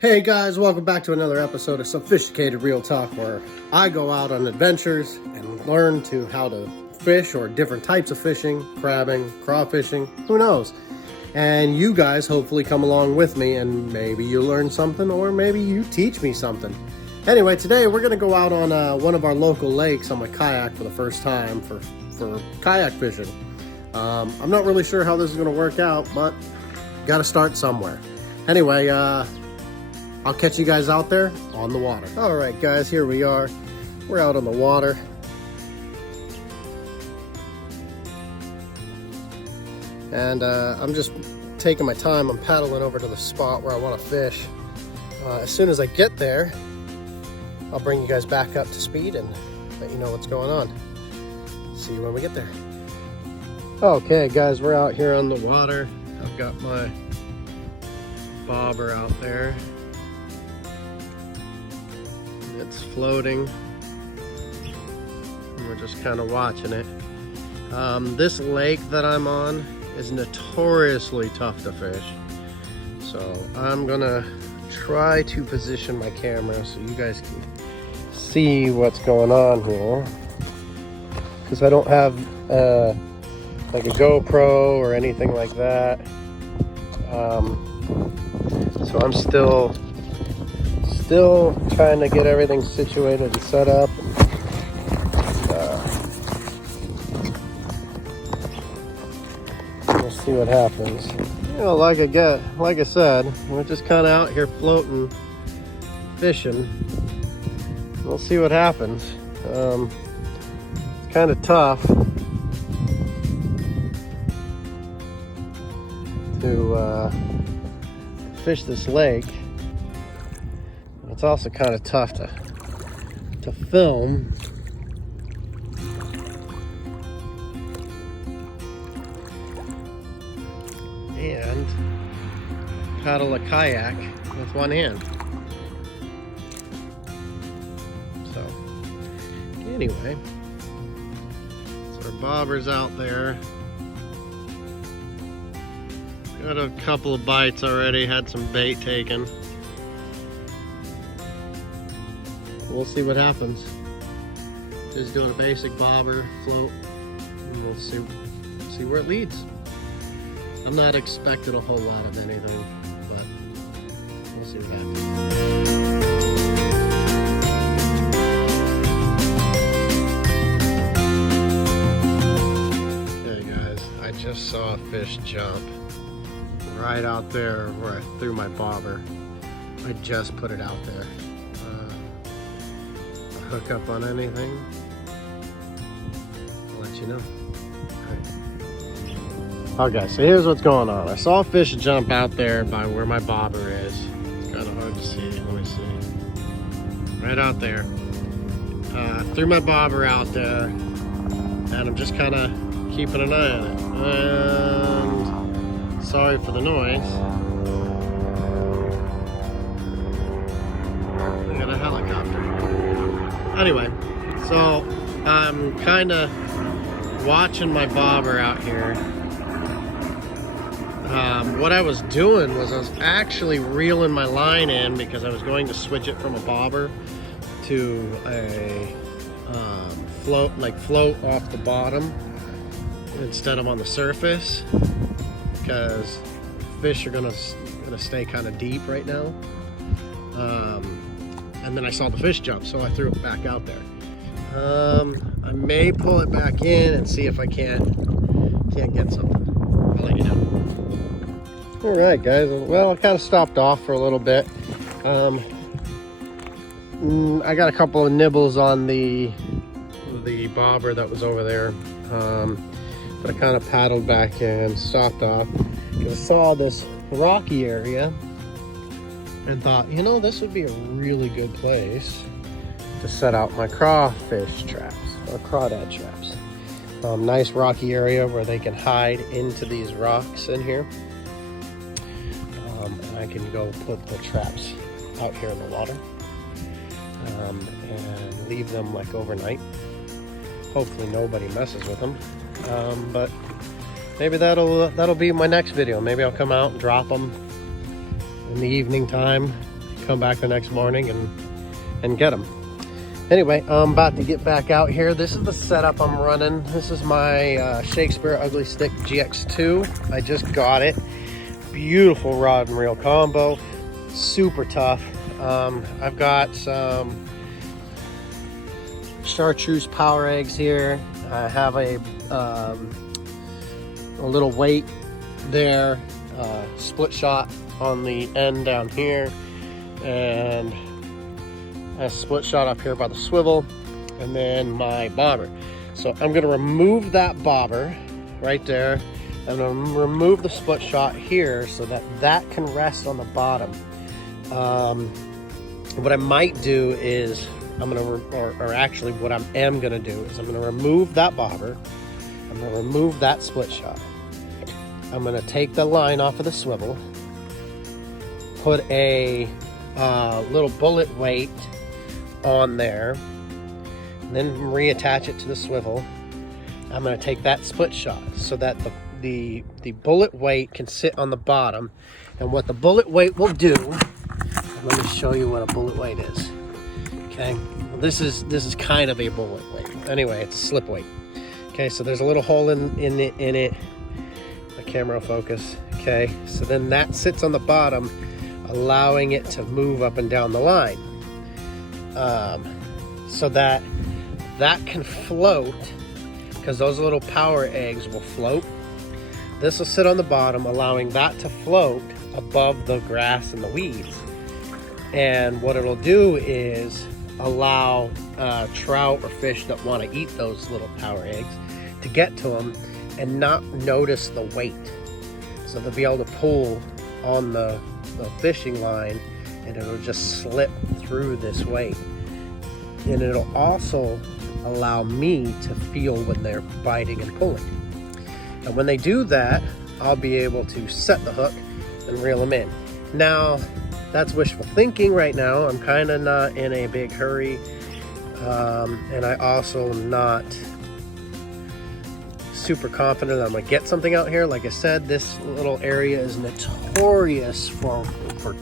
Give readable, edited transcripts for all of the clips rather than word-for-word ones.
Hey guys, welcome back to another episode of Sophisticated Real Talk, where I go out on adventures and learn how to fish, or different types of fishing, crabbing, crawfishing, who knows. And you guys hopefully come along with me, and maybe you learn something, or maybe you teach me something. Anyway, today we're going to go out on one of our local lakes on my kayak for the first time for kayak fishing. I'm not really sure how this is going to work out, but got to start somewhere. Anyway, I'll catch you guys out there on the water. All right, guys, here we are. We're out on the water. And I'm just taking my time. I'm paddling over to the spot where I want to fish. As soon as I get there, I'll bring you guys back up to speed and let you know what's going on. See you when we get there. Okay, guys, we're out here on the water. I've got my bobber out there. It's floating, and we're just kind of watching it. This lake that I'm on is notoriously tough to fish, so I'm gonna try to position my camera so you guys can see what's going on here, because I don't have like a GoPro or anything like that. So I'm still trying to get everything situated and set up. We'll see what happens. You know, like I said, we're just kind of out here floating, fishing. We'll see what happens. It's kind of tough to fish this lake. It's also kind of tough to film. And paddle a kayak with one hand. So anyway, so our bobber's out there. Got a couple of bites already, had some bait taken. We'll see what happens. Just doing a basic bobber float, and we'll see where it leads. I'm not expecting a whole lot of anything, but we'll see what happens. Okay guys, I just saw a fish jump right out there where I threw my bobber. I just put it out there. Hook up on anything, I'll let you know. Okay, so here's what's going on. I saw a fish jump out there by where my bobber is. It's kind of hard to see. Let me see. Right out there. Threw my bobber out there, and I'm just kind of keeping an eye on it. And sorry for the noise. I got a helicopter. Anyway, so I'm kind of watching my bobber out here. What I was doing was I was actually reeling my line in, because I was going to switch it from a bobber to a float off the bottom instead of on the surface, because fish are gonna stay kind of deep right now. And then I saw the fish jump, so I threw it back out there. I may pull it back in and see if I can't get something. I'll let you know. All right, guys. Well, I kind of stopped off for a little bit. I got a couple of nibbles on the bobber that was over there, but I kind of paddled back in, stopped off, because I saw this rocky area and thought, you know, this would be a really good place to set out my crawfish traps, or crawdad traps. Nice rocky area where they can hide into these rocks in here. And I can go put the traps out here in the water, and leave them like overnight. Hopefully nobody messes with them. But maybe that'll be my next video. Maybe I'll come out and drop them in the evening time, come back the next morning and get them. Anyway, I'm about to get back out here. This is the setup I'm running. This is my Shakespeare Ugly Stick GX2. I just got it. Beautiful rod and reel combo. Super tough. I've got some chartreuse power eggs here. I have a little weight there, split shot on the end down here, and a split shot up here by the swivel, and then my bobber. So I'm going to remove that bobber right there. I'm going to remove the split shot here so that that can rest on the bottom. What I might do is I'm going to, or actually what I am going to do is I'm going to remove that bobber. I'm going to remove that split shot. I'm going to take the line off of the swivel, put a little bullet weight on there, and then reattach it to the swivel. I'm going to take that split shot so that the bullet weight can sit on the bottom. And what the bullet weight will do, let me show you what a bullet weight is. Okay, well, this is kind of a bullet weight. Anyway, it's a slip weight. Okay, so there's a little hole in it. The camera focus. Okay, so then that sits on the bottom, allowing it to move up and down the line, so that can float, because those little power eggs will float. This will sit on the bottom, allowing that to float above the grass and the weeds. And what it'll do is allow trout or fish that want to eat those little power eggs to get to them and not notice the weight. So they'll be able to pull on the fishing line, and it'll just slip through this weight. And it'll also allow me to feel when they're biting and pulling. And when they do that, I'll be able to set the hook and reel them in. Now, that's wishful thinking right now. I'm kind of not in a big hurry. And I also am not super confident I'm gonna get something out here. Like I said, this little area is notorious for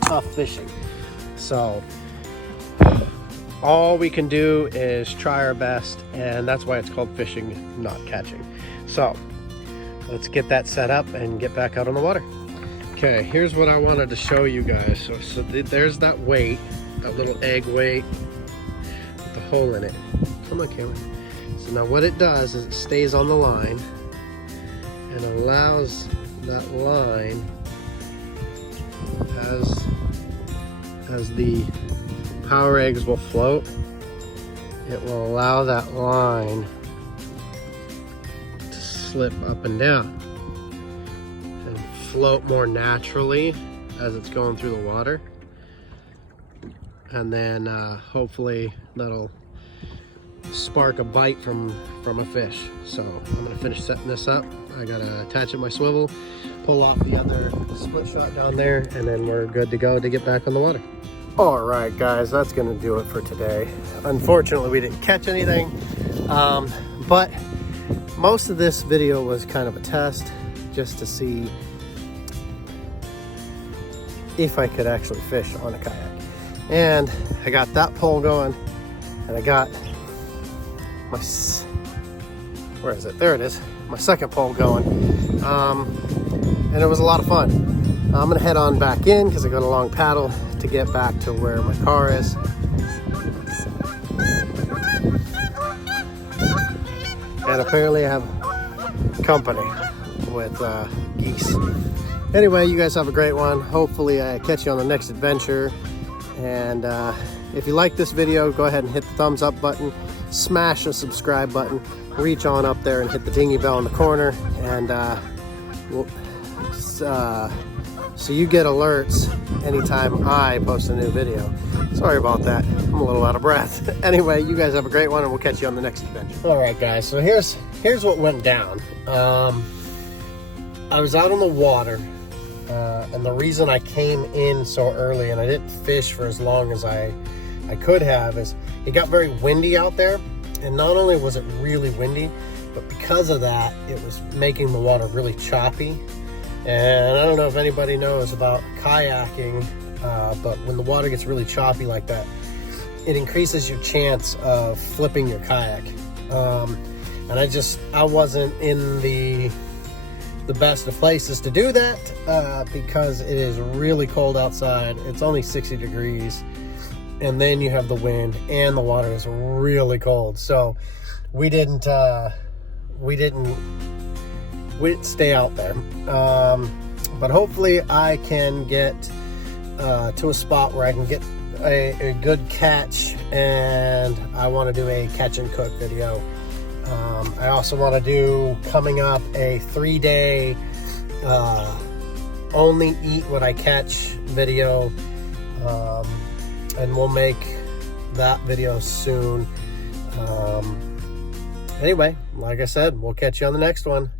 tough fishing. So all we can do is try our best, and that's why it's called fishing, not catching. So let's get that set up and get back out on the water. Okay, here's what I wanted to show you guys. So there's that weight, that little egg weight with the hole in it. Come on, camera. So now what it does is it stays on the line and allows that line, as the power eggs will float, it will allow that line to slip up and down and float more naturally as it's going through the water. And then hopefully that'll spark a bite from a fish. So I'm gonna finish setting this up. I gotta attach it to my swivel, pull off the other split shot down there, and then we're good to go to get back on the water. All right, guys, that's gonna do it for today. Unfortunately, we didn't catch anything, but most of this video was kind of a test just to see if I could actually fish on a kayak. And I got that pole going, and I got my, where is it? There it is. My second pole going, and it was a lot of fun. I'm gonna head on back in because I got a long paddle to get back to where my car is. And apparently I have company with geese. Anyway, you guys have a great one. Hopefully I catch you on the next adventure. And if you like this video, go ahead and hit the thumbs up button, smash the subscribe button, reach on up there and hit the dingy bell in the corner, and so you get alerts anytime I post a new video. Sorry about that, I'm a little out of breath. Anyway, you guys have a great one, and we'll catch you on the next adventure. All right, guys, so here's what went down. I was out on the water, and the reason I came in so early and I didn't fish for as long as I could have is it got very windy out there. And not only was it really windy, but because of that, it was making the water really choppy. And I don't know if anybody knows about kayaking, but when the water gets really choppy like that, it increases your chance of flipping your kayak. And I wasn't in the best of places to do that, because it is really cold outside. It's only 60 degrees, and then you have the wind, and the water is really cold. So we didn't stay out there. But hopefully I can get to a spot where I can get a good catch, and I want to do a catch and cook video. I also want to do, coming up, a 3-day only eat what I catch video, and we'll make that video soon. Anyway, like I said, we'll catch you on the next one.